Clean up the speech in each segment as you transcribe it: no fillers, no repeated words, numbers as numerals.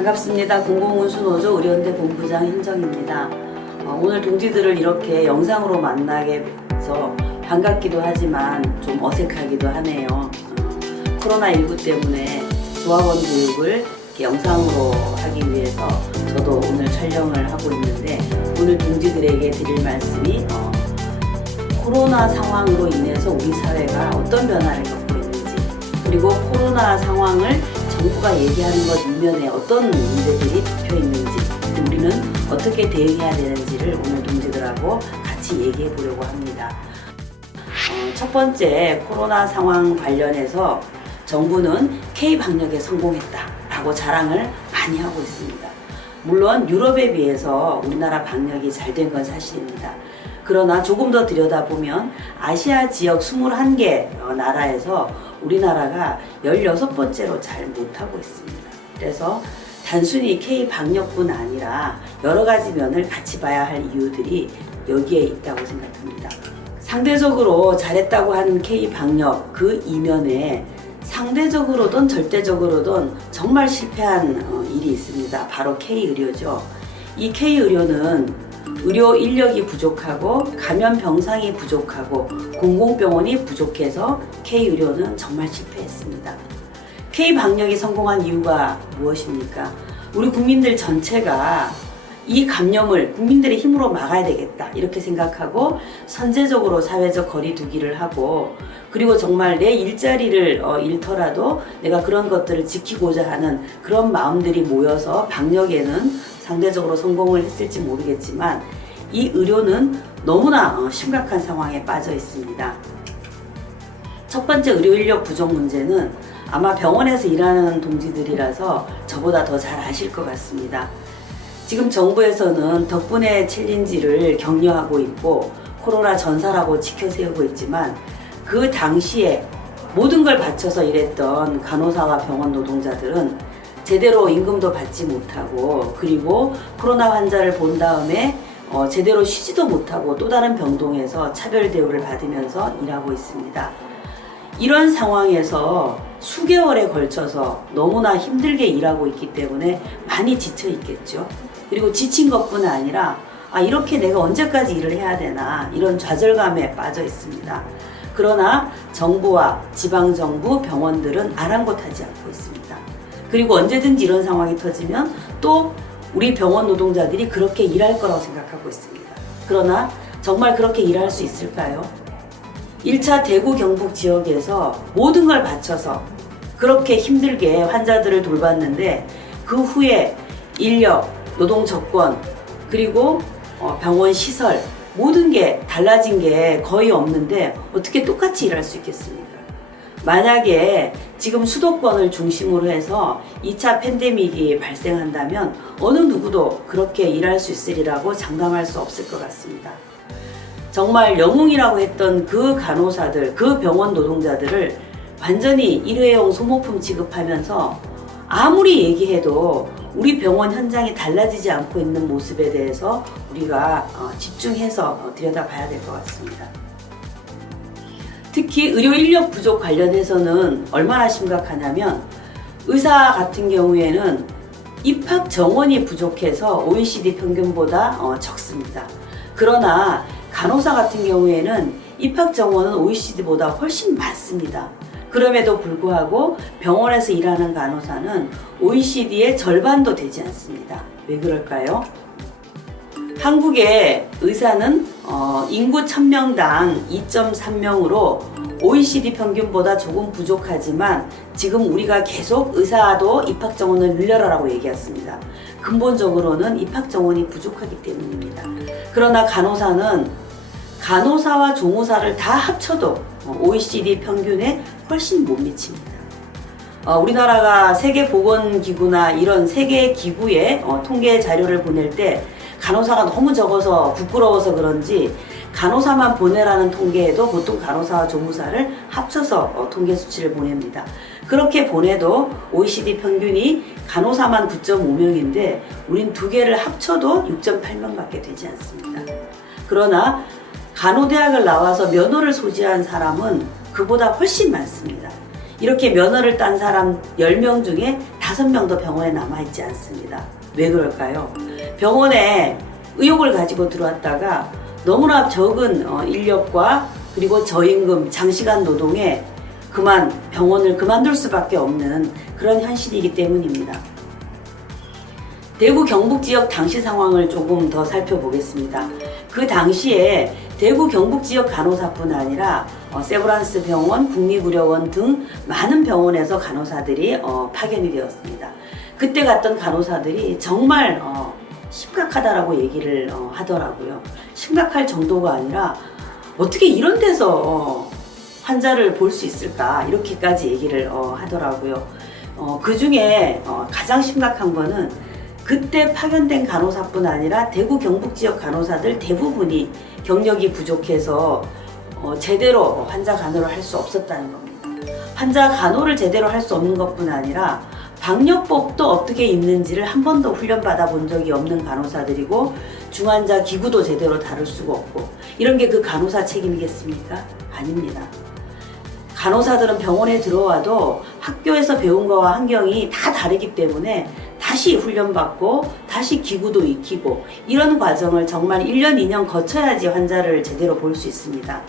반갑습니다. 공공운수노조 의료연대 본부장 현정입니다. 오늘 동지들을 이렇게 영상으로 만나게 돼서 반갑기도 하지만 좀 어색하기도 하네요. 코로나19 때문에 조합원 교육을 이렇게 영상으로 하기 위해서 저도 오늘 촬영을 하고 있는데, 오늘 동지들에게 드릴 말씀이 코로나 상황으로 인해서 우리 사회가 어떤 변화를 겪고 있는지, 그리고 코로나 상황을 정부가 얘기하는 것 이면에 어떤 문제들이 덮여 있는지, 우리는 어떻게 대응해야 되는지를 오늘 동지들하고 같이 얘기해 보려고 합니다. 첫 번째, 코로나 상황 관련해서 정부는 K-방역에 성공했다라고 자랑을 많이 하고 있습니다. 물론 유럽에 비해서 우리나라 방역이 잘 된 건 사실입니다. 그러나 조금 더 들여다보면 아시아 지역 21개 나라에서 우리나라가 16번째로 잘 못하고 있습니다. 그래서 단순히 K-방역뿐 아니라 여러 가지 면을 같이 봐야 할 이유들이 여기에 있다고 생각합니다. 상대적으로 잘했다고 하는 K-방역 그 이면에 상대적으로든 절대적으로든 정말 실패한 일이 있습니다. 바로 K-의료죠. 이 K-의료는 의료 인력이 부족하고 감염 병상이 부족하고 공공병원이 부족해서 K-의료는 정말 실패했습니다. K-방역이 성공한 이유가 무엇입니까? 우리 국민들 전체가 이 감염을 국민들의 힘으로 막아야 되겠다 이렇게 생각하고 선제적으로 사회적 거리 두기를 하고, 그리고 정말 내 일자리를 잃더라도 내가 그런 것들을 지키고자 하는 그런 마음들이 모여서 방역에는 상대적으로 성공을 했을지 모르겠지만, 이 의료는 너무나 심각한 상황에 빠져 있습니다. 첫 번째, 의료 인력 부족 문제는 아마 병원에서 일하는 동지들이라서 저보다 더 잘 아실 것 같습니다. 지금 정부에서는 덕분에 챌린지를 격려하고 있고 코로나 전사라고 지켜세우고 있지만, 그 당시에 모든 걸 바쳐서 일했던 간호사와 병원 노동자들은 제대로 임금도 받지 못하고, 그리고 코로나 환자를 본 다음에 제대로 쉬지도 못하고 또 다른 병동에서 차별 대우를 받으면서 일하고 있습니다. 이런 상황에서 수개월에 걸쳐서 너무나 힘들게 일하고 있기 때문에 많이 지쳐 있겠죠. 그리고 지친 것뿐 아니라 이렇게 내가 언제까지 일을 해야 되나, 이런 좌절감에 빠져 있습니다. 그러나 정부와 지방정부, 병원들은 아랑곳하지 않고 있습니다. 그리고 언제든지 이런 상황이 터지면 또 우리 병원 노동자들이 그렇게 일할 거라고 생각하고 있습니다. 그러나 정말 그렇게 일할 수 있을까요? 1차 대구 경북 지역에서 모든 걸 바쳐서 그렇게 힘들게 환자들을 돌봤는데, 그 후에 인력, 노동 조건, 그리고 병원 시설, 모든 게 달라진 게 거의 없는데 어떻게 똑같이 일할 수 있겠습니까? 만약에 지금 수도권을 중심으로 해서 2차 팬데믹이 발생한다면 어느 누구도 그렇게 일할 수 있으리라고 장담할 수 없을 것 같습니다. 정말 영웅이라고 했던 그 간호사들, 그 병원 노동자들을 완전히 일회용 소모품 취급하면서 아무리 얘기해도 우리 병원 현장이 달라지지 않고 있는 모습에 대해서 우리가 집중해서 들여다봐야 될 것 같습니다. 특히 의료 인력 부족 관련해서는 얼마나 심각하냐면, 의사 같은 경우에는 입학 정원이 부족해서 OECD 평균보다 적습니다. 그러나 간호사 같은 경우에는 입학 정원은 OECD보다 훨씬 많습니다. 그럼에도 불구하고 병원에서 일하는 간호사는 OECD의 절반도 되지 않습니다. 왜 그럴까요? 한국의 의사는 인구 1000명당 2.3명으로 OECD 평균보다 조금 부족하지만, 지금 우리가 계속 의사도 입학 정원을 늘려라라고 얘기했습니다. 근본적으로는 입학 정원이 부족하기 때문입니다. 그러나 간호사는 간호사와 조무사를 다 합쳐도 OECD 평균에 훨씬 못 미칩니다. 우리나라가 세계보건기구나 이런 세계 기구에 통계 자료를 보낼 때 간호사가 너무 적어서 부끄러워서 그런지 간호사만 보내라는 통계에도 보통 간호사와 조무사를 합쳐서 통계 수치를 보냅니다. 그렇게 보내도 OECD 평균이 간호사만 9.5명인데 우린 두 개를 합쳐도 6.8명밖에 되지 않습니다. 그러나 간호대학을 나와서 면허를 소지한 사람은 그보다 훨씬 많습니다. 이렇게 면허를 딴 사람 10명 중에 5명도 병원에 남아있지 않습니다. 왜 그럴까요? 병원에 의욕을 가지고 들어왔다가 너무나 적은 인력과 그리고 저임금, 장시간 노동에 병원을 그만둘 수밖에 없는 그런 현실이기 때문입니다. 대구 경북 지역 당시 상황을 조금 더 살펴보겠습니다. 그 당시에 대구 경북 지역 간호사뿐 아니라 세브란스 병원, 국립의료원 등 많은 병원에서 간호사들이 파견이 되었습니다. 그때 갔던 간호사들이 정말 심각하다라고 얘기를 하더라고요. 심각할 정도가 아니라 어떻게 이런 데서 환자를 볼 수 있을까 이렇게까지 얘기를 하더라고요. 그 중에 가장 심각한 거는 그때 파견된 간호사뿐 아니라 대구 경북 지역 간호사들 대부분이 경력이 부족해서 제대로 환자 간호를 할 수 없었다는 겁니다. 환자 간호를 제대로 할 수 없는 것뿐 아니라 방역법도 어떻게 있는지를 한 번도 훈련받아 본 적이 없는 간호사들이고 중환자 기구도 제대로 다룰 수가 없고 이런 게 그 간호사 책임이겠습니까? 아닙니다. 간호사들은 병원에 들어와도 학교에서 배운 거와 환경이 다 다르기 때문에 다시 훈련받고 다시 기구도 익히고 이런 과정을 정말 1년, 2년 거쳐야지 환자를 제대로 볼 수 있습니다.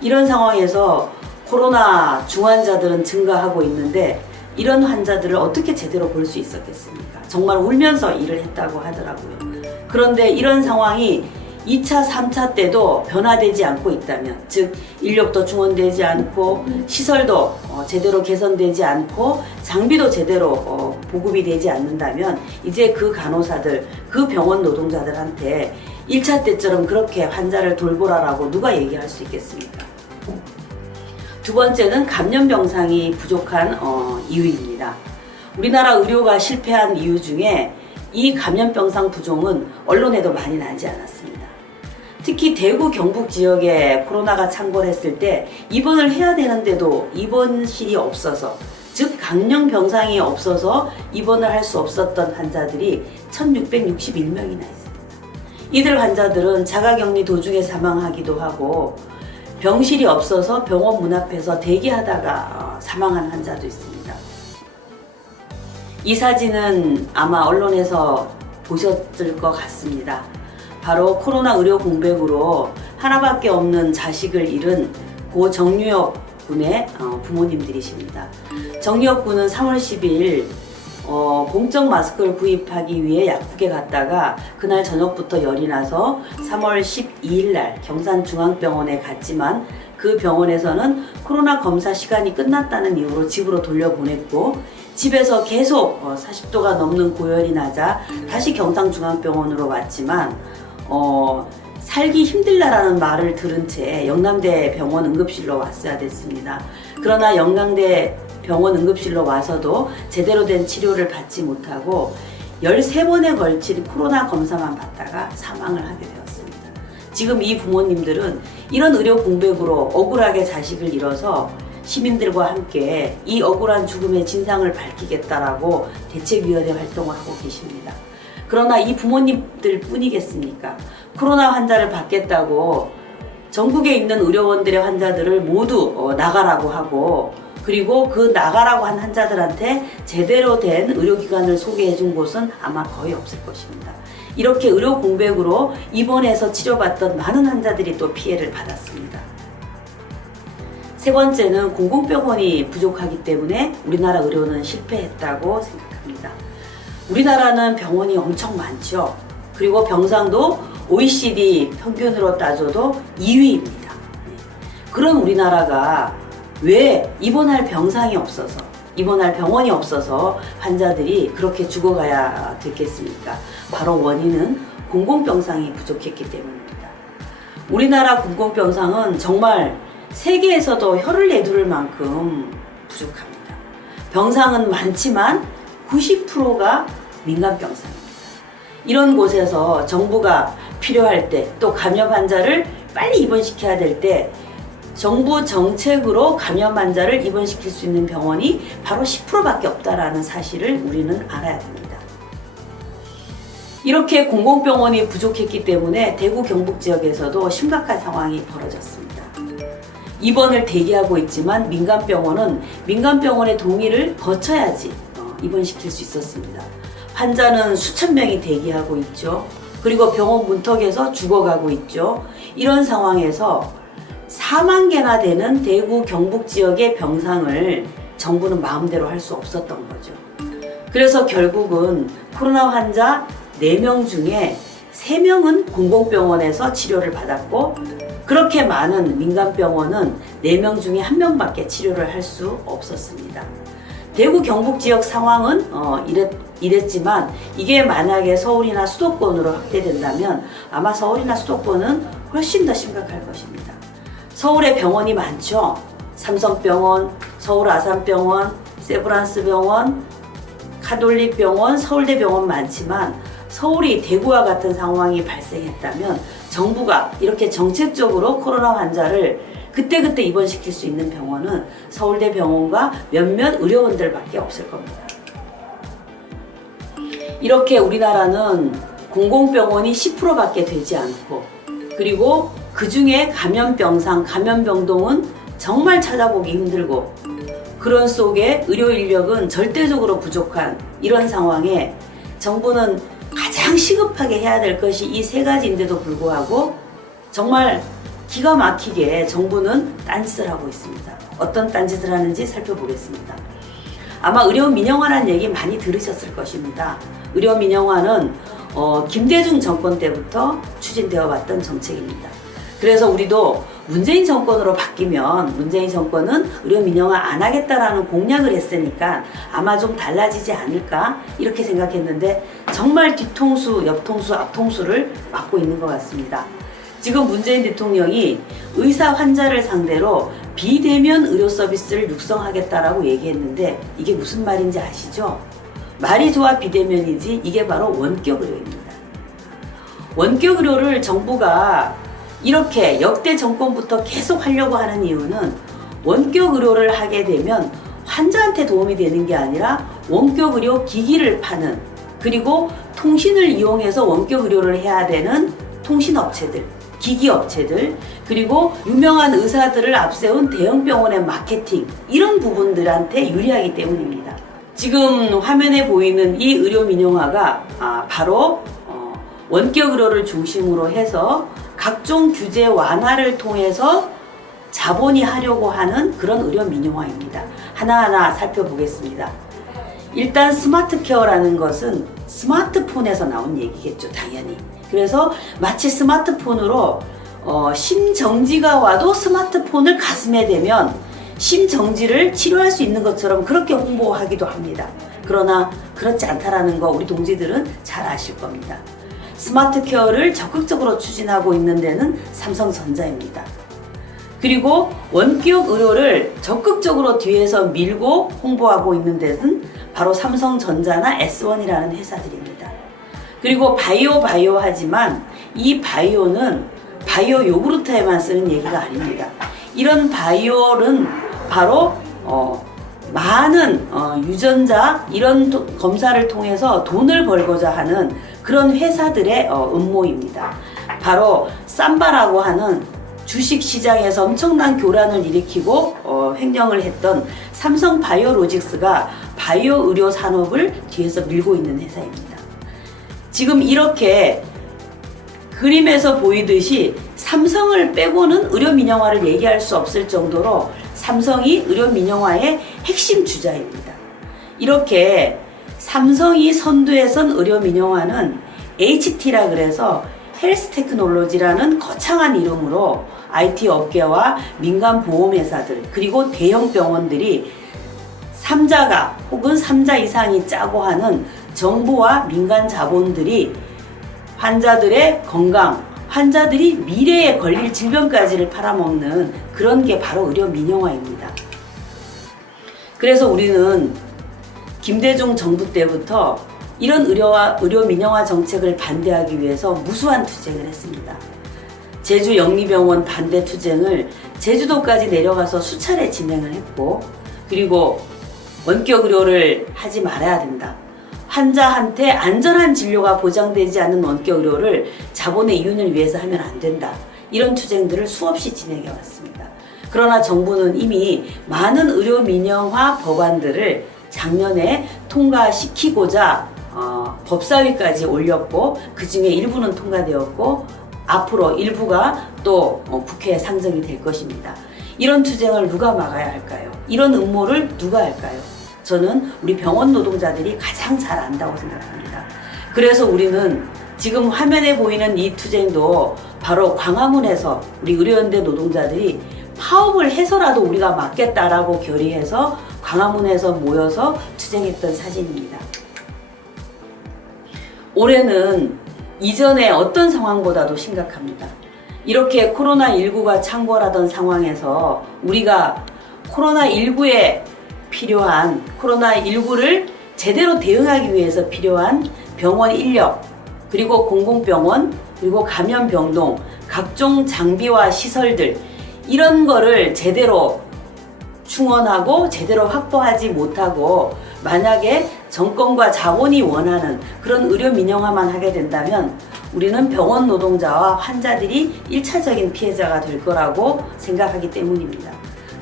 이런 상황에서 코로나 중환자들은 증가하고 있는데 이런 환자들을 어떻게 제대로 볼 수 있었겠습니까? 정말 울면서 일을 했다고 하더라고요. 그런데 이런 상황이 2차, 3차 때도 변화되지 않고 있다면, 즉 인력도 중원되지 않고 시설도 제대로 개선되지 않고 장비도 제대로 보급이 되지 않는다면 이제 그 간호사들, 그 병원 노동자들한테 1차 때처럼 그렇게 환자를 돌보라라고 누가 얘기할 수 있겠습니까? 두 번째는 감염병상이 부족한 이유입니다. 우리나라 의료가 실패한 이유 중에 이 감염병상 부족은 언론에도 많이 나지 않았습니다. 특히 대구 경북 지역에 코로나가 창궐했을 때 입원을 해야 되는데도 입원실이 없어서, 즉 강령병상이 없어서 입원을 할 수 없었던 환자들이 1661명이나 있습니다. 이들 환자들은 자가격리 도중에 사망하기도 하고 병실이 없어서 병원 문 앞에서 대기하다가 사망한 환자도 있습니다. 이 사진은 아마 언론에서 보셨을 것 같습니다. 바로 코로나 의료 공백으로 하나밖에 없는 자식을 잃은 고 정유엽 군의 부모님들이십니다. 정유엽 군은 3월 10일 공적 마스크를 구입하기 위해 약국에 갔다가 그날 저녁부터 열이 나서 3월 12일 날 경산중앙병원에 갔지만 그 병원에서는 코로나 검사 시간이 끝났다는 이유로 집으로 돌려보냈고, 집에서 계속 40도가 넘는 고열이 나자 다시 경산중앙병원으로 왔지만 살기 힘들다라는 말을 들은 채 영남대 병원 응급실로 왔어야 됐습니다. 그러나 영남대 병원 응급실로 와서도 제대로 된 치료를 받지 못하고 13번에 걸친 코로나 검사만 받다가 사망을 하게 되었습니다. 지금 이 부모님들은 이런 의료 공백으로 억울하게 자식을 잃어서 시민들과 함께 이 억울한 죽음의 진상을 밝히겠다라고 대책위원회 활동을 하고 계십니다. 그러나 이 부모님들 뿐이겠습니까? 코로나 환자를 받겠다고 전국에 있는 의료원들의 환자들을 모두 나가라고 하고, 그리고 그 나가라고 한 환자들한테 제대로 된 의료기관을 소개해 준 곳은 아마 거의 없을 것입니다. 이렇게 의료 공백으로 입원해서 치료받던 많은 환자들이 또 피해를 받았습니다. 세 번째는 공공병원이 부족하기 때문에 우리나라 의료는 실패했다고 생각합니다. 우리나라는 병원이 엄청 많죠. 그리고 병상도 OECD 평균으로 따져도 2위입니다. 그런 우리나라가 왜 입원할 병상이 없어서, 입원할 병원이 없어서 환자들이 그렇게 죽어가야 됐겠습니까? 바로 원인은 공공병상이 부족했기 때문입니다. 우리나라 공공병상은 정말 세계에서도 혀를 내두를 만큼 부족합니다. 병상은 많지만 90%가 민간병상입니다. 이런 곳에서 정부가 필요할 때, 또 감염 환자를 빨리 입원시켜야 될 때 정부 정책으로 감염 환자를 입원시킬 수 있는 병원이 바로 10%밖에 없다라는 사실을 우리는 알아야 됩니다. 이렇게 공공병원이 부족했기 때문에 대구 경북 지역에서도 심각한 상황이 벌어졌습니다. 입원을 대기하고 있지만 민간병원은 민간병원의 동의를 거쳐야지 입원시킬 수 있었습니다. 환자는 수천 명이 대기하고 있죠. 그리고 병원 문턱에서 죽어가고 있죠. 이런 상황에서 4만 개나 되는 대구 경북 지역의 병상을 정부는 마음대로 할 수 없었던 거죠. 그래서 결국은 코로나 환자 4명 중에 3명은 공공병원에서 치료를 받았고, 그렇게 많은 민간병원은 4명 중에 1명밖에 치료를 할 수 없었습니다. 대구 경북 지역 상황은 이랬지만, 이게 만약에 서울이나 수도권으로 확대된다면 아마 서울이나 수도권은 훨씬 더 심각할 것입니다. 서울에 병원이 많죠. 삼성병원, 서울아산병원, 세브란스병원, 카톨릭병원, 서울대병원 많지만, 서울이 대구와 같은 상황이 발생했다면 정부가 이렇게 정책적으로 코로나 환자를 그때그때 입원시킬 수 있는 병원은 서울대병원과 몇몇 의료원들밖에 없을 겁니다. 이렇게 우리나라는 공공병원이 10%밖에 되지 않고, 그리고 그 중에 감염병상, 감염병동은 정말 찾아보기 힘들고, 그런 속에 의료 인력은 절대적으로 부족한 이런 상황에 정부는 가장 시급하게 해야 될 것이 이 3가지인데도 불구하고 정말 기가 막히게 정부는 딴짓을 하고 있습니다. 어떤 딴짓을 하는지 살펴보겠습니다. 아마 의료 민영화라는 얘기 많이 들으셨을 것입니다. 의료 민영화는 김대중 정권 때부터 추진되어 왔던 정책입니다. 그래서 우리도 문재인 정권으로 바뀌면 문재인 정권은 의료 민영화 안 하겠다라는 공약을 했으니까 아마 좀 달라지지 않을까 이렇게 생각했는데, 정말 뒤통수, 옆통수, 앞통수를 맡고 있는 것 같습니다. 지금 문재인 대통령이 의사 환자를 상대로 비대면 의료 서비스를 육성하겠다라고 얘기했는데, 이게 무슨 말인지 아시죠? 말이 좋아 비대면이지 이게 바로 원격 의료입니다. 원격 의료를 정부가 이렇게 역대 정권부터 계속 하려고 하는 이유는, 원격 의료를 하게 되면 환자한테 도움이 되는 게 아니라 원격 의료 기기를 파는, 그리고 통신을 이용해서 원격 의료를 해야 되는 통신업체들, 기기업체들, 그리고 유명한 의사들을 앞세운 대형 병원의 마케팅, 이런 부분들한테 유리하기 때문입니다. 지금 화면에 보이는 이 의료 민영화가 바로 원격 의료를 중심으로 해서 각종 규제 완화를 통해서 자본이 하려고 하는 그런 의료 민영화입니다. 하나하나 살펴보겠습니다. 일단 스마트 케어라는 것은 스마트폰에서 나온 얘기겠죠, 당연히. 그래서 마치 스마트폰으로 심정지가 와도 스마트폰을 가슴에 대면 심정지를 치료할 수 있는 것처럼 그렇게 홍보하기도 합니다. 그러나 그렇지 않다라는 거 우리 동지들은 잘 아실 겁니다. 스마트 케어를 적극적으로 추진하고 있는 데는 삼성전자입니다. 그리고 원격 의료를 적극적으로 뒤에서 밀고 홍보하고 있는 데는 바로 삼성전자나 S1이라는 회사들입니다. 그리고 바이오 하지만 이 바이오는 바이오 요구르트에만 쓰는 얘기가 아닙니다. 이런 바이오는 바로 많은 유전자 이런 검사를 통해서 돈을 벌고자 하는 그런 회사들의 음모입니다. 바로 삼바라고 하는 주식시장에서 엄청난 교란을 일으키고 횡령을 했던 삼성 바이오로직스가 바이오 의료 산업을 뒤에서 밀고 있는 회사입니다. 지금 이렇게 그림에서 보이듯이 삼성을 빼고는 의료 민영화를 얘기할 수 없을 정도로 삼성이 의료 민영화의 핵심 주자입니다. 이렇게 삼성이 선두에 선 의료 민영화는 HT라 그래서 헬스 테크놀로지라는 거창한 이름으로 IT 업계와 민간 보험회사들 그리고 대형 병원들이 3자가 혹은 3자 이상이 짜고 하는 정부와 민간 자본들이 환자들의 건강, 환자들이 미래에 걸릴 질병까지를 팔아먹는 그런 게 바로 의료 민영화입니다. 그래서 우리는 김대중 정부 때부터 이런 의료 민영화 정책을 반대하기 위해서 무수한 투쟁을 했습니다. 제주 영리병원 반대 투쟁을 제주도까지 내려가서 수차례 진행을 했고, 그리고 원격 의료를 하지 말아야 된다. 환자한테 안전한 진료가 보장되지 않는 원격 의료를 자본의 이윤을 위해서 하면 안 된다. 이런 투쟁들을 수없이 진행해 왔습니다. 그러나 정부는 이미 많은 의료 민영화 법안들을 작년에 통과시키고자 법사위까지 올렸고 그 중에 일부는 통과되었고 앞으로 일부가 또 국회에 상정이 될 것입니다. 이런 투쟁을 누가 막아야 할까요? 이런 음모를 누가 할까요? 저는 우리 병원 노동자들이 가장 잘 안다고 생각합니다. 그래서 우리는 지금 화면에 보이는 이 투쟁도 바로 광화문에서 우리 의료연대 노동자들이 파업을 해서라도 우리가 막겠다라고 결의해서 광화문에서 모여서 투쟁했던 사진입니다. 올해는 이전의 어떤 상황보다도 심각합니다. 이렇게 코로나19가 창궐하던 상황에서 우리가 코로나19에 필요한 코로나19를 제대로 대응하기 위해서 필요한 병원 인력, 그리고 공공병원, 그리고 감염병동, 각종 장비와 시설들 이런 거를 제대로 충원하고 제대로 확보하지 못하고 만약에 정권과 자본이 원하는 그런 의료 민영화만 하게 된다면 우리는 병원 노동자와 환자들이 1차적인 피해자가 될 거라고 생각하기 때문입니다.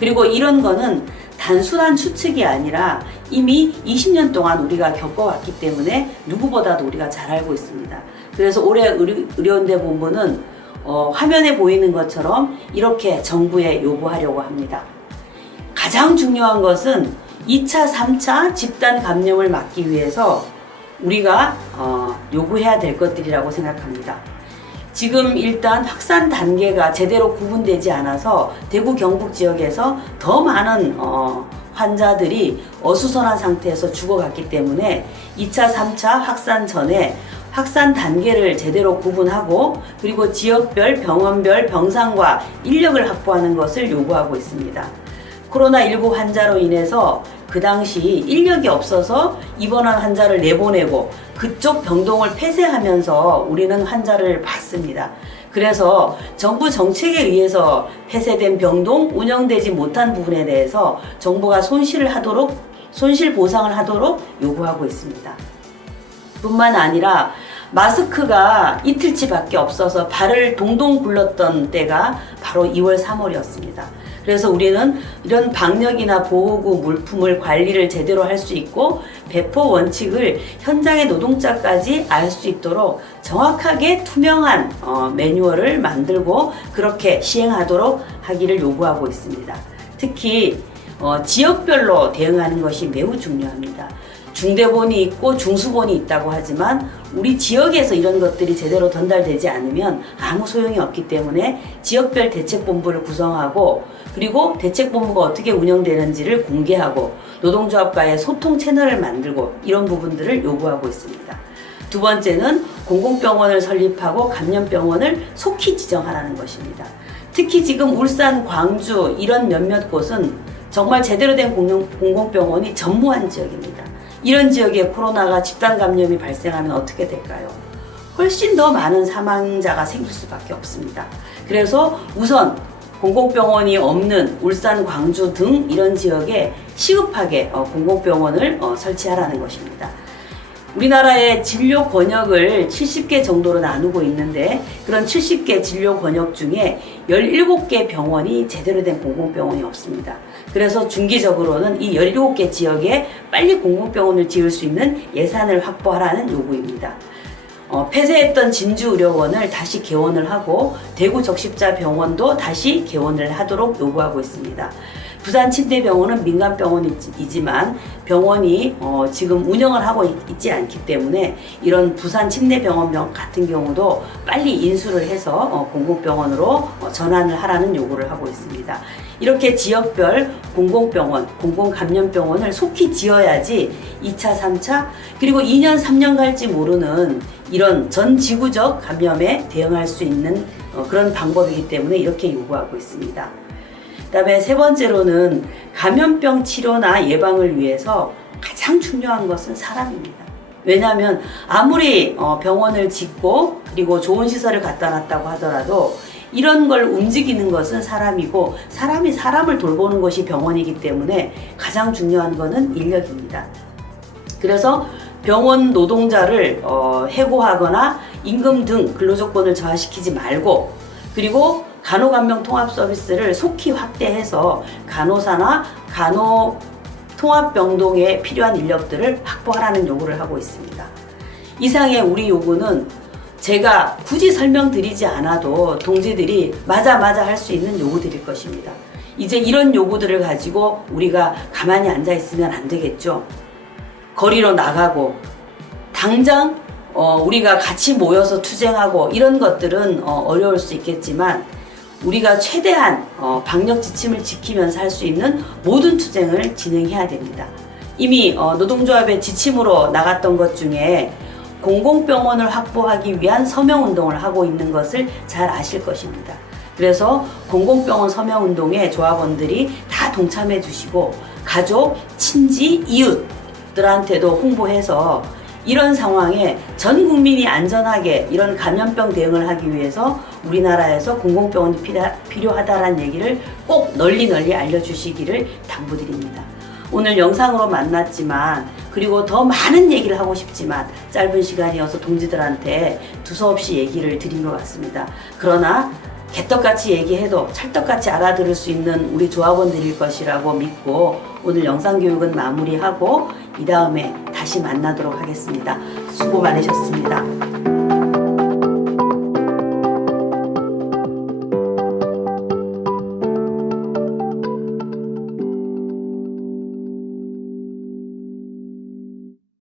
그리고 이런 거는 단순한 추측이 아니라 이미 20년 동안 우리가 겪어왔기 때문에 누구보다도 우리가 잘 알고 있습니다. 그래서 올해 의료연대 본부는 화면에 보이는 것처럼 이렇게 정부에 요구하려고 합니다. 가장 중요한 것은 2차, 3차 집단 감염을 막기 위해서 우리가 요구해야 될 것들이라고 생각합니다. 지금 일단 확산 단계가 제대로 구분되지 않아서 대구 경북 지역에서 더 많은 환자들이 어수선한 상태에서 죽어갔기 때문에 2차, 3차 확산 전에 확산 단계를 제대로 구분하고 그리고 지역별, 병원별 병상과 인력을 확보하는 것을 요구하고 있습니다. 코로나19 환자로 인해서 그 당시 인력이 없어서 입원한 환자를 내보내고 그쪽 병동을 폐쇄하면서 우리는 환자를 봤습니다. 그래서 정부 정책에 의해서 폐쇄된 병동, 운영되지 못한 부분에 대해서 정부가 손실 보상을 하도록 요구하고 있습니다. 뿐만 아니라 마스크가 이틀치밖에 없어서 발을 동동 굴렀던 때가 바로 2월, 3월이었습니다. 그래서 우리는 이런 방역이나 보호구 물품을 관리를 제대로 할 수 있고 배포 원칙을 현장의 노동자까지 알 수 있도록 정확하게 투명한 매뉴얼을 만들고 그렇게 시행하도록 하기를 요구하고 있습니다. 특히 지역별로 대응하는 것이 매우 중요합니다. 중대본이 있고 중수본이 있다고 하지만 우리 지역에서 이런 것들이 제대로 전달되지 않으면 아무 소용이 없기 때문에 지역별 대책본부를 구성하고 그리고 대책본부가 어떻게 운영되는지를 공개하고 노동조합과의 소통 채널을 만들고 이런 부분들을 요구하고 있습니다. 두 번째는 공공병원을 설립하고 감염병원을 속히 지정하라는 것입니다. 특히 지금 울산, 광주 이런 몇몇 곳은 정말 제대로 된 공공병원이 전무한 지역입니다. 이런 지역에 코로나가 집단 감염이 발생하면 어떻게 될까요? 훨씬 더 많은 사망자가 생길 수밖에 없습니다. 그래서 우선 공공병원이 없는 울산, 광주 등 이런 지역에 시급하게 공공병원을 설치하라는 것입니다. 우리나라의 진료 권역을 70개 정도로 나누고 있는데 그런 70개 진료 권역 중에 17개 병원이 제대로 된 공공병원이 없습니다. 그래서 중기적으로는 이 17개 지역에 빨리 공공병원을 지을 수 있는 예산을 확보하라는 요구입니다. 폐쇄했던 진주의료원을 다시 개원을 하고 대구 적십자병원도 다시 개원을 하도록 요구하고 있습니다. 부산침대병원은 민간병원이지만 병원이 지금 운영을 하고 있지 않기 때문에 이런 부산침대병원 같은 경우도 빨리 인수를 해서 공공병원으로 전환을 하라는 요구를 하고 있습니다. 이렇게 지역별 공공병원, 공공감염병원을 속히 지어야지 2차, 3차 그리고 2년, 3년 갈지 모르는 이런 전 지구적 감염에 대응할 수 있는 그런 방법이기 때문에 이렇게 요구하고 있습니다. 그다음에 세 번째로는 감염병 치료나 예방을 위해서 가장 중요한 것은 사람입니다. 왜냐하면 아무리 병원을 짓고 그리고 좋은 시설을 갖다 놨다고 하더라도 이런 걸 움직이는 것은 사람이고 사람이 사람을 돌보는 것이 병원이기 때문에 가장 중요한 것은 인력입니다. 그래서 병원 노동자를 해고하거나 임금 등 근로조건을 저하시키지 말고 그리고 간호간병 통합 서비스를 속히 확대해서 간호사나 통합병동에 필요한 인력들을 확보하라는 요구를 하고 있습니다. 이상의 우리 요구는 제가 굳이 설명드리지 않아도 동지들이 맞아 할 수 있는 요구들일 것입니다. 이제 이런 요구들을 가지고 우리가 가만히 앉아 있으면 안 되겠죠. 거리로 나가고 당장 우리가 같이 모여서 투쟁하고 이런 것들은 어려울 수 있겠지만 우리가 최대한 방역 지침을 지키면서 할 수 있는 모든 투쟁을 진행해야 됩니다. 이미 노동조합의 지침으로 나갔던 것 중에 공공병원을 확보하기 위한 서명운동을 하고 있는 것을 잘 아실 것입니다. 그래서 공공병원 서명운동에 조합원들이 다 동참해 주시고 가족, 친지, 이웃들한테도 홍보해서 이런 상황에 전 국민이 안전하게 이런 감염병 대응을 하기 위해서 우리나라에서 공공병원이 필요하다는 얘기를 꼭 널리 알려주시기를 당부드립니다. 오늘 영상으로 만났지만 그리고 더 많은 얘기를 하고 싶지만 짧은 시간이어서 동지들한테 두서없이 얘기를 드린 것 같습니다. 그러나 개떡같이 얘기해도 찰떡같이 알아들을 수 있는 우리 조합원들일 것이라고 믿고 오늘 영상교육은 마무리하고 이 다음에 다시 만나도록 하겠습니다. 수고 많으셨습니다.